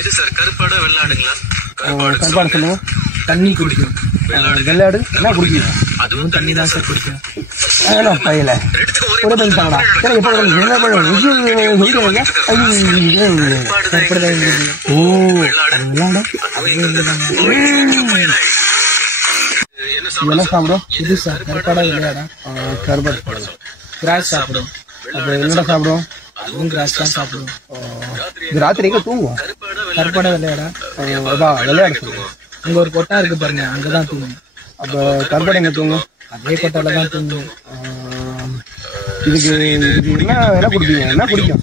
எது சார் கருப்பாடா வெள்ளாடுங்களா? கருப்பாடு சொல்லுங்க. தண்ணி குடிக்கும். வெள்ளாடு என்ன குடிக்கும்? அதுவும் தண்ணி தான் சார் குடிக்கும். பையில ஒரு பையன் தாங்கடா. சரி எப்போ என்ன சாப்பிடும்? இது சார் கருப்பாடா விளையாடா? கருப்பாடு கிராஸ் சாப்பிடும். அப்போ என்னடா சாப்பிடும்? அதுவும் கிராஸ் தான் சாப்பிடும். இது ராத்திரி எங்க தூங்குவோம்? கருப்பாடா விளையாடா? விளையாட சொல்லுவோம். அங்க ஒரு கொட்டா இருக்கு பாருங்க, அங்கதான் தூங்கும். அப்ப கருப்பாடை எங்க தூங்கும்? அதே கொட்டால தான் தூங்கும். இதுக்கு என்ன குடிப்பீங்க? என்ன குடிக்கும்?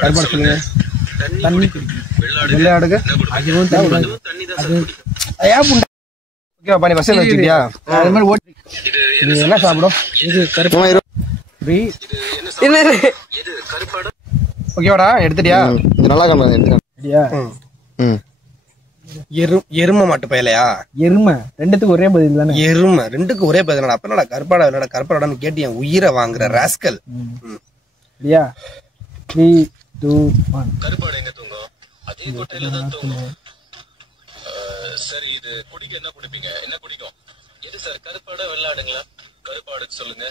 கருப்பாடை சொல்லுங்க. தண்ணி குடிக்கும். வெள்ளையாடுக்கு அதுவும் ஓகேவா? நீ பஸ்ஸில் வச்சுக்கிட்டியா? அது மாதிரி ஓட்டி இது என்ன சாப்பிடும்? இது கருப்பு. ஓகேவாடா? எடுத்துட்டியா? நல்லா எடுத்துட்டியா? எருமை மாட்டு பயலையா? எருமை ரெண்டுத்துக்கு ஒரே பதில் தானே? எருமை ரெண்டுக்கு ஒரே பதில். அப்ப என்னடா கருப்பாடா விளையாட கருப்பாடான்னு கேட்டு என் உயிரை வாங்குற ராஸ்கல். இல்லையா? 3, 2, 1. கருப்பாடு எங்க தூங்கும்? அதே கோட்டையில தான் தூங்கும். சரி இது குடிக்க என்ன குடிப்பீங்க? என்ன குடிக்கும்? எது சார் கருப்பாடா வெள்ளாடுங்களா? கருப்பாடு சொல்லுங்க.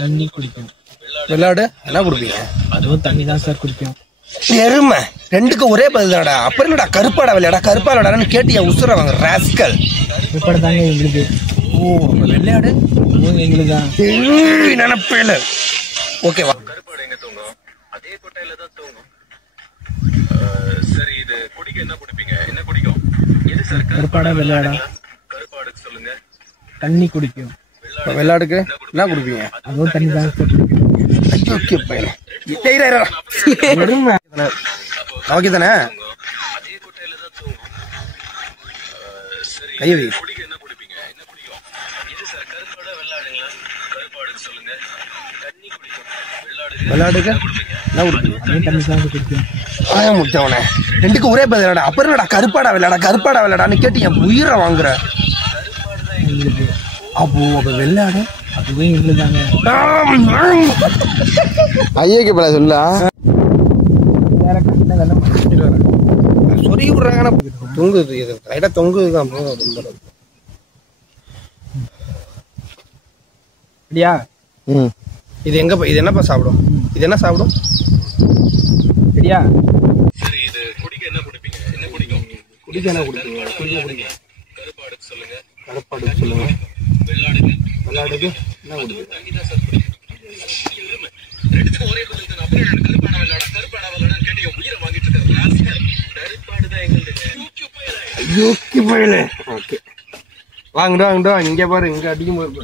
தண்ணி குடிக்கும். வெள்ளாடு என்ன குடிப்பீங்க? அதுவும் தண்ணி தான் சார் குடிக்கும். எருமை ரெண்டுக்கு ஒரே பதில் தானடா. அப்புறம் என்னடா கருப்பாடா விளையாடா கருப்பாடா விளையாடான்னு கேட்டு என் உசுர வாங்க ராஸ்கல். கருப்பாடு தாங்க எங்களுக்கு. ஓ வெள்ளையாடு எங்களுக்கு தான் நினைப்பேல. ஓகேவா? கருப்பாடு எங்க தூங்கும்? அதே கோட்டையில தான் தூங்கும். சரி இது குடிக்க என்ன குடிப்பீங்க? என்ன குடிக்கும்? எது சார் கருப்பாடா விளையாடா? கருப்பாடு சொல்லுங்க. தண்ணி குடிக்கும். வெள்ளாடுக்கு என்ன குடிப்பீங்க? அதுவும் தண்ணி தான் குடிக்கும். ஓகே பையன் ஓகே தானே? கையை குடிக்க என்ன குடிப்பீங்க? என்ன குடிக்கும்? எது சார் கருப்பாடா வெள்ளாடுங்களா? கருப்பாடு சொல்லுங்க. தண்ணி குடிக்கும். வெள்ளாடுக்கு என்ன குடிப்பீங்க? அதுவும் தண்ணி தான் குடிக்கும். ஆயா முடிச்சவனே ரெண்டுக்கு ஒரே பதிலடா. அப்புறம் என்னடா கருப்பாடா விளையாடான்னு கேட்டு என் உயிரை வாங்குற. அப்போ அப்ப வெள்ளாடு அதுவும் எங்களுக்கு தாங்க. ஐயக்கு பல சொல்ல சொறி விடுறாங்க. தொங்குது இது லைட்டா தொங்குதுதான். இல்லையா? இது எங்க இது என்னப்பா சாப்பிடும்? இது என்ன சாப்பிடும்? இல்லையா? சரி இது குடிக்க என்ன குடிப்பீங்க? என்ன குடிக்கும்? குடிக்க என்ன குடிப்பீங்க? கருப்பாடு சொல்லுங்க. கருப்பாடு சொல்லுங்க. வெள்ளாடுக்கு என்ன குடிப்பீங்க? தண்ணி தான் சார் குடிக்கும். ரெண்டுத்துக்கும் ஒரே பதில் தான். அப்புறம் கருப்பாடா வெள்ளாடான்னு கேட்டு என் உயிரை வாங்கிட்டு இருக்க ராஸ்கல். கருப்பாடு தான் எங்களுக்கு. ஐயோக்கி போயில. ஓகே வாங்கடா இங்க பாரு, இங்க அடிக்கும் போது